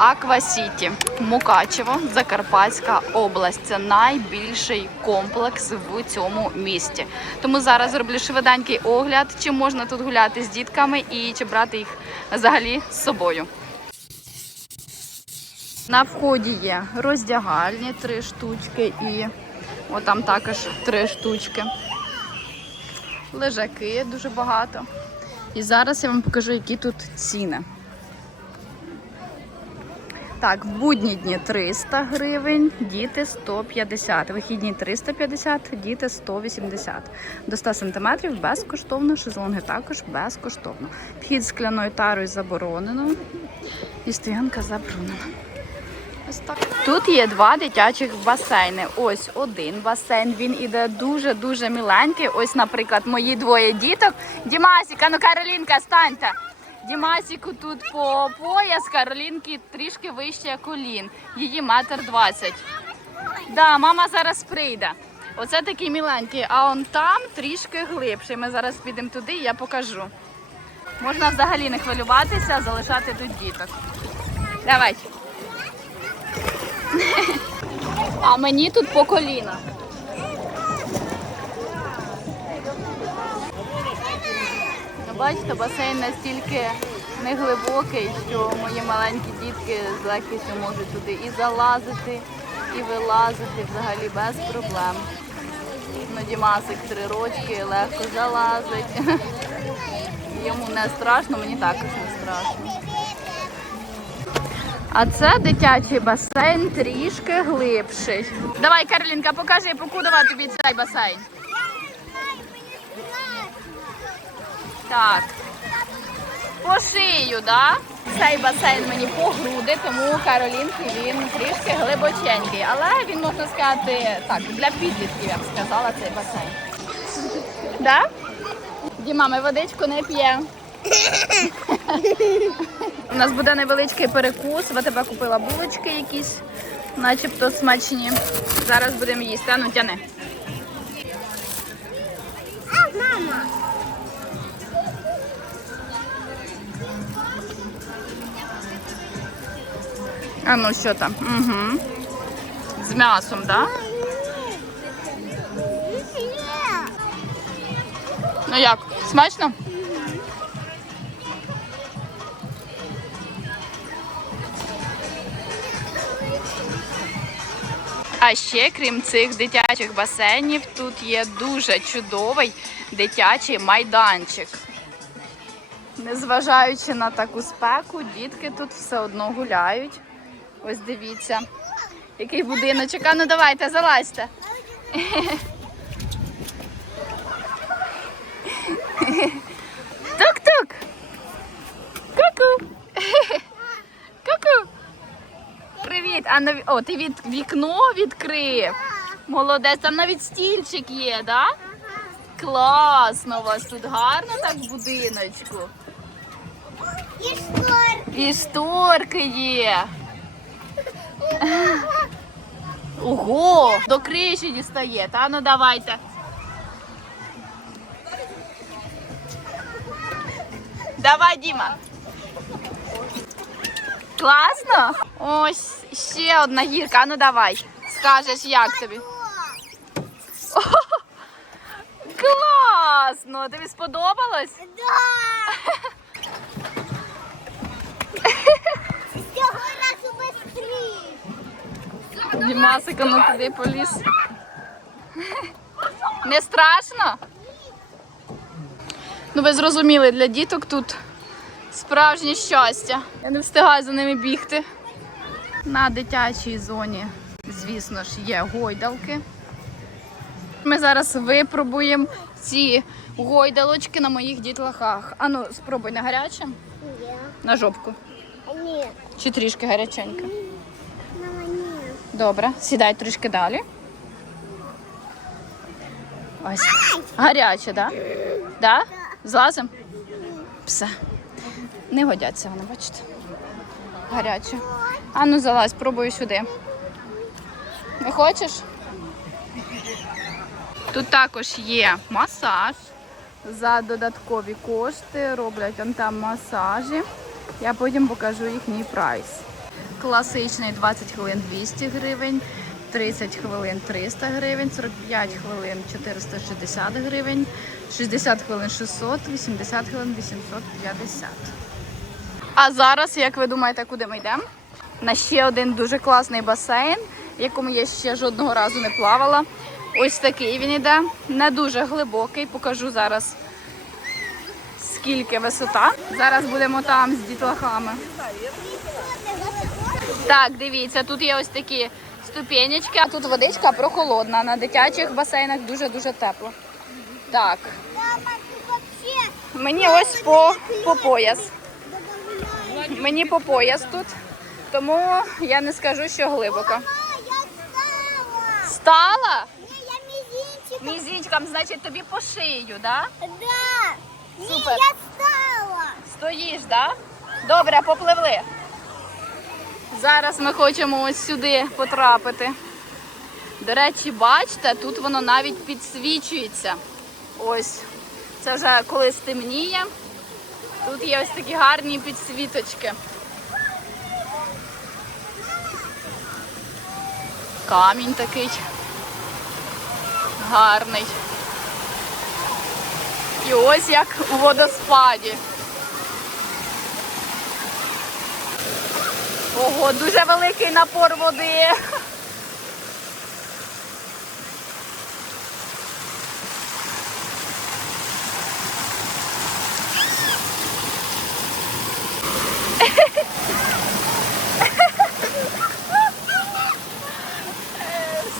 Аквасіті, Мукачево, Закарпатська область. Це найбільший комплекс в цьому місті. Тому зараз зроблю швиденький огляд, чи можна тут гуляти з дітками і чи брати їх взагалі з собою. На вході є роздягальні три штучки і отам також три штучки. Лежаки дуже багато. І зараз я вам покажу, які тут ціни. Так, в будні дні 300 гривень, діти 150, вихідні 350, діти 180. До 100 сантиметрів безкоштовно, шезлонги також безкоштовно. Вхід з скляною тарою заборонено і стоянка заборонена. Ось так. Тут є два дитячих басейни. Ось один басейн. Він іде дуже-дуже міленький. Ось, наприклад, мої двоє діток. Дімасіка, ну Каролінка, станьте. Дімасіку тут по пояс, Каролінки трішки вище колін. Її метр двадцять. Да, мама зараз прийде. Оце такий міленький, а он там трішки глибший. Ми зараз підемо туди і я покажу. Можна взагалі не хвилюватися, залишати тут діток. Давайте. А мені тут по коліна. Бачите, басейн настільки неглибокий, що мої маленькі дітки з легкістю можуть туди і залазити, і вилазити взагалі без проблем. Ну, Дімасик три рочки, легко залазить. Йому не страшно, мені також не страшно. А це дитячий басейн трішки глибший. Давай, Карлінка, покажи, покудова тобі цей басейн. Так. По шию, да? Цей басейн мені по груди, тому Каролінки він трішки глибоченький. Але він, можна сказати, так, для підлітків, я б сказала, цей басейн. Да? Діма, ми водичку не п'ємо. У нас буде невеличкий перекус. В тебе купила булочки якісь, начебто смачні. Зараз будемо їсти. А ну тяни. А ну що там? Угу. З м'ясом, так? Да? Ну як? Смачно? А ще, крім цих дитячих басейнів, тут є дуже чудовий дитячий майданчик. Незважаючи на таку спеку, дітки тут все одно гуляють. Ось дивіться, який будиночок. А ну давайте, залазьте. Тук-тук. Ку-ку. Ку-ку. Привіт. А наві... О, ти від вікно відкрив. Молодець, там навіть стільчик є, да? Класно у вас тут гарно так в будиночку. І шторки. І шторки є. Ого! До криші дістає. Та ну давайте. Давай, Діма. Класно? Ось ще одна гірка. А ну давай. Скажеш, як тобі? О, класно! Тобі сподобалось? Да. Дімасика ну туди поліз. Не страшно? Ну ви зрозуміли, для діток тут справжнє щастя. Я не встигаю за ними бігти. На дитячій зоні, звісно ж, є гойдалки. Ми зараз випробуємо ці гойдалочки на моїх дітлахах. Ану, спробуй на гаряче, Ні. на жопку. Ні. Чи трішки гаряченьке. Мама, ні. Добре, сідай трішки далі. Ось. Гаряче, так? Да? Да? Злазим? Все. Не годяться вони, бачите. Гаряче. А ну залазь, пробую сюди. Не хочеш? Тут також є масаж. За додаткові кошти роблять там масажі. Я потім покажу їхній прайс. Класичний 20 хвилин 200 гривень, 30 хвилин 300 гривень, 45 хвилин 460 гривень, 60 хвилин 600, 80 хвилин 850. А зараз, як ви думаєте, куди ми йдемо? На ще один дуже класний басейн, в якому я ще жодного разу не плавала. Ось такий він іде, не дуже глибокий. Покажу зараз скільки висота. Зараз будемо там з дітлахами. Так, дивіться, тут є ось такі ступенечки, а тут водичка прохолодна. На дитячих басейнах дуже-дуже тепло. Так, мені ось по, по пояс. Мені по пояс тут, тому я не скажу, що глибоко. Стала! Мізінчиком, значить, тобі по шию, да? Да! Не, Супер. я стала! Стоїш, да? Добре, попливли. Зараз ми хочемо ось сюди потрапити. До речі, бачите, тут воно навіть підсвічується. Ось. Це вже коли стемніє. Тут є ось такі гарні підсвіточки. Камінь такий гарний. І ось як у водоспаді. Ого, дуже великий напор води.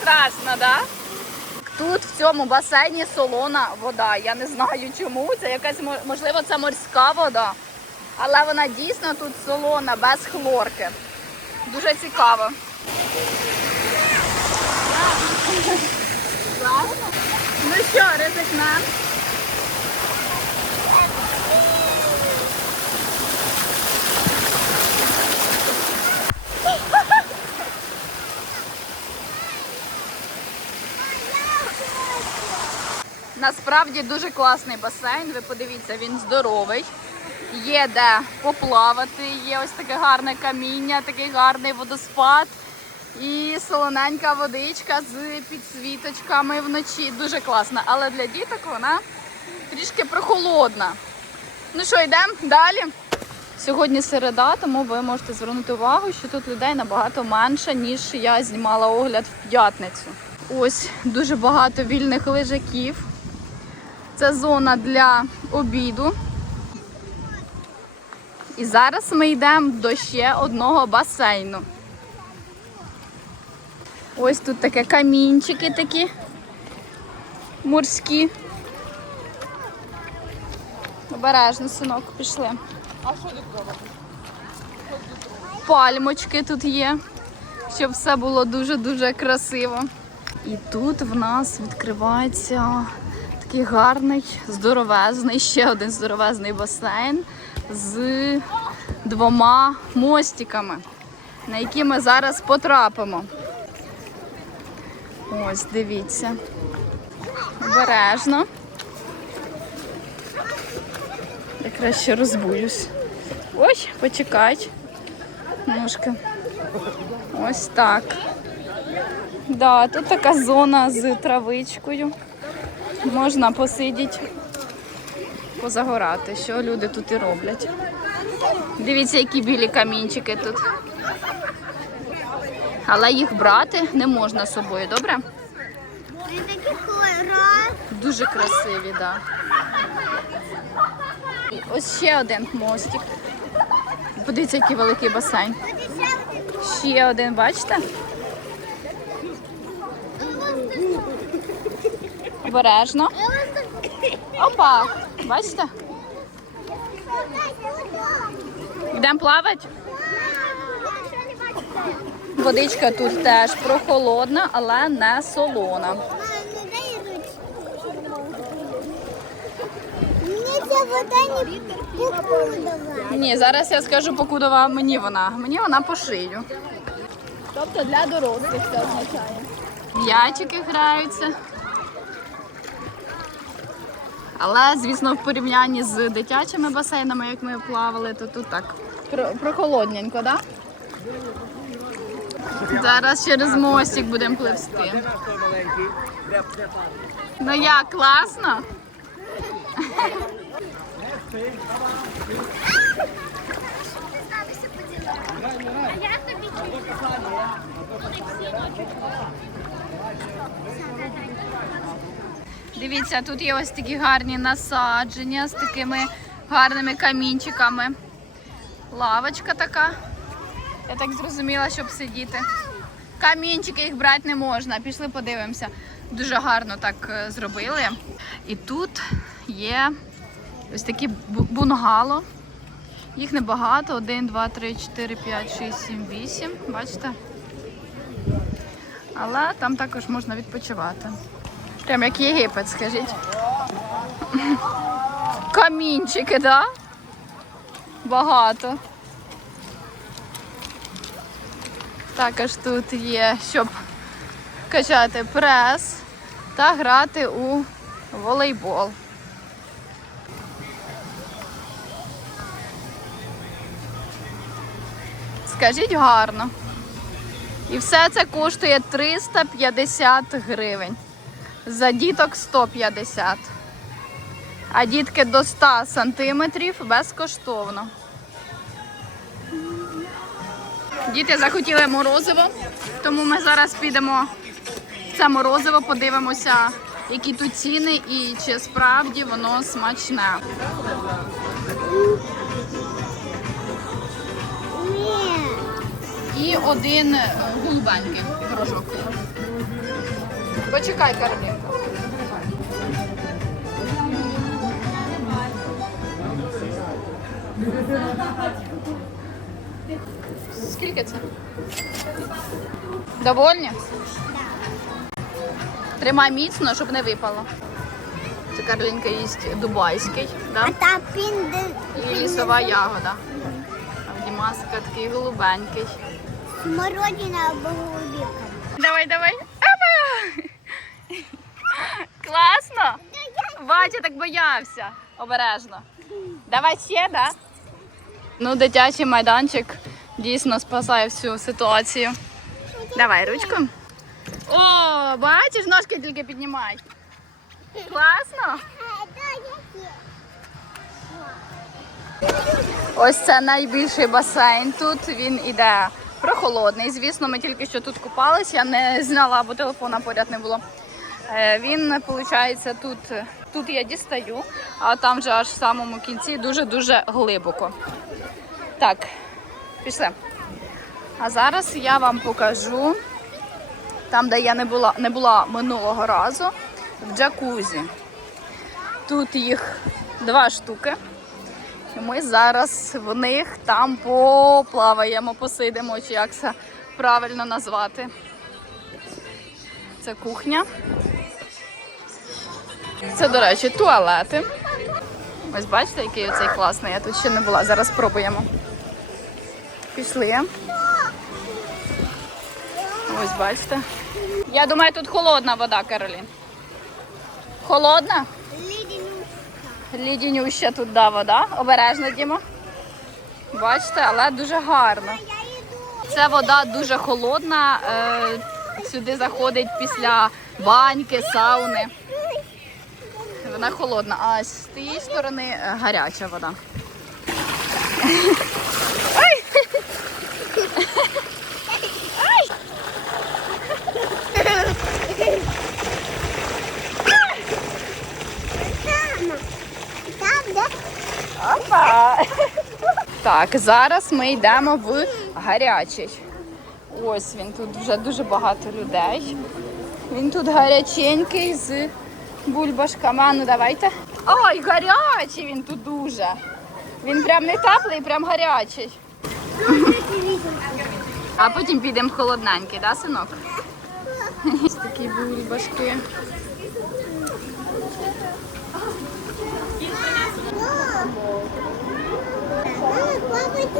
Страшно, да? Тут в цьому басейні солона вода. Я не знаю чому. Це якась можливо це морська вода. Але вона дійсно тут солона, без хлорки. Дуже цікаво. Ну що, ризикнем? Насправді дуже класний басейн. Ви подивіться, він здоровий. Є де поплавати, є ось таке гарне каміння, такий гарний водоспад. І солоненька водичка з підсвіточками вночі. Дуже класна. Але для діток вона трішки прохолодна. Ну що, йдемо далі. Сьогодні середа, тому ви можете звернути увагу, що тут людей набагато менше, ніж я знімала огляд в п'ятницю. Ось дуже багато вільних лежаків. Це зона для обіду. І зараз ми йдемо до ще одного басейну. Ось тут таке камінчики такі морські. Обережно, синок, пішли. А що тут треба? Пальмочки тут є, щоб все було дуже-дуже красиво. І тут в нас відкривається такий гарний, здоровезний, ще один здоровезний басейн з двома мостиками, на які ми зараз потрапимо. Ось, дивіться. Обережно. Я краще розбуюсь. Ой, почекай. Ножки. Ось так. Да, тут така зона з травичкою. Можна посидіти, позагорати, що люди тут і роблять. Дивіться, які білі камінчики тут. Але їх брати не можна з собою, добре? Таких кольоров. Дуже красиві, так. Да. Ось ще один мостик. Подивіться, який великий басейн. Ще один, бачите? Обережно. Опа! Бачите? Йдемо плавати? Водичка тут теж прохолодна, але не солона. Ця вода не покудова. Ні, зараз я скажу покудова мені вона. Мені вона по шию. Тобто для дорослих це означає. М'ячики граються. Але, звісно, в порівнянні з дитячими басейнами, як ми плавали, то тут так прохолодненько, так? Да? Зараз через мостик будемо пливсти. Ну як, класно? Дивіться, тут є ось такі гарні насадження з такими гарними камінчиками. Лавочка така. Я так зрозуміла, щоб сидіти. Камінчики їх брати не можна. Пішли подивимося. Дуже гарно так е, зробили. І тут є ось такі бу- бунгало. Їх небагато. Один, два, три, чотири, п'ять, шість, сім, вісім. Бачите? Але там також можна відпочивати. Прям як Єгипет, скажіть. Камінчики? Да? Багато. Також тут є, щоб качати прес та грати у волейбол. Скажіть гарно. І все це коштує 350 гривень. За діток 150. А дітки до 100 сантиметрів безкоштовно. Діти захотіли морозиво, тому ми зараз підемо в це морозиво, подивимося, які тут ціни і чи справді воно смачне. І один е, голубенький пирожок. Почекай, Каролінка. Скільки це? Довольні? Тримай міцно, щоб не випало. Це Карлінка їсть дубайський, да? Та пінди. і лісова ягода. А в Дімасика такий голубенький. Смородина або голубівка. Давай, давай. Опа! Класно! Батя так боявся. Обережно. Давай ще, да? Ну, дитячий майданчик дійсно спасає всю ситуацію. Давай ручку. О, бачиш, ножки тільки піднімай. Класно? Ось це найбільший басейн тут. Він іде прохолодний. Звісно, ми тільки що тут купались. Я не зняла, бо телефона поряд не було. Е, Він, виходить, тут, тут я дістаю, а там же аж в самому кінці дуже-дуже глибоко. Так, пішли. А зараз я вам покажу там, де я не була, не була минулого разу, в джакузі. Тут їх два штуки. І Ми зараз в них там поплаваємо, посидимо, чи як це правильно назвати. Це кухня. Це, до речі, туалети. Ось бачите, який оцей класний. Я тут ще не була. Зараз спробуємо. Пішли. Ось бачите. Я думаю, тут холодна вода, Каролін. Холодна? Лідінюща тут да, вода. Обережно, Діма. Бачите, але дуже гарно. Ця вода дуже холодна. Е, сюди заходить після баньки, сауни. Вона холодна, а з тієї сторони е, гаряча вода. Де? Опа! Так, зараз ми йдемо в гарячий. Ось він тут вже дуже багато людей. Він тут гаряченький з бульбашками. А ну давайте. Ой, гарячий він тут дуже. Він прям не теплий, прям гарячий. А потім підемо в холодненький, да, синок? Ось такі бульбашки. Папа тут.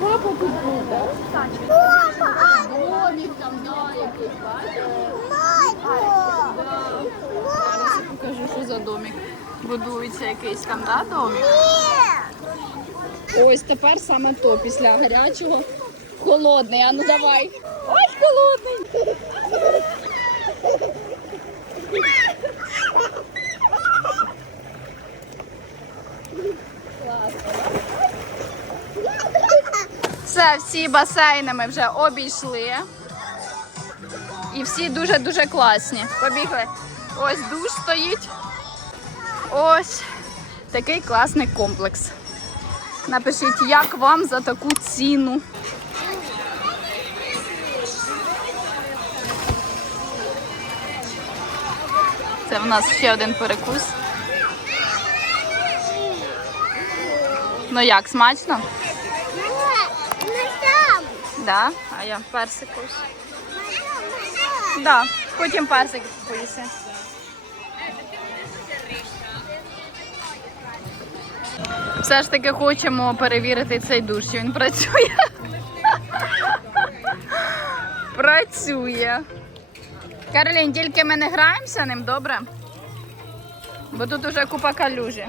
Папа тут був, так? Папа, а, Домик там, да, якийсь, бачиш? мама. Зараз я покажу, що за домик. Будується якийсь там, да, домик? Ось тепер саме то, після гарячого Холодний, а ну давай. Ой, холодний. Все, всі басейни ми вже обійшли. І всі дуже-дуже класні. Побігли. Ось душ стоїть. Ось такий класний комплекс. Напишіть, як вам за таку ціну. Це в нас ще один перекус. Ну як, смачно? Да. А я персик. Да. Потім персик поїси. Все ж таки хочемо перевірити цей душ, чи він працює. працює. Каролін, тільки ми не граємося ним, добре? Бо тут уже купа калюжі.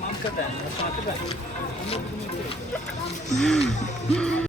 Мамка де? Наша тебе.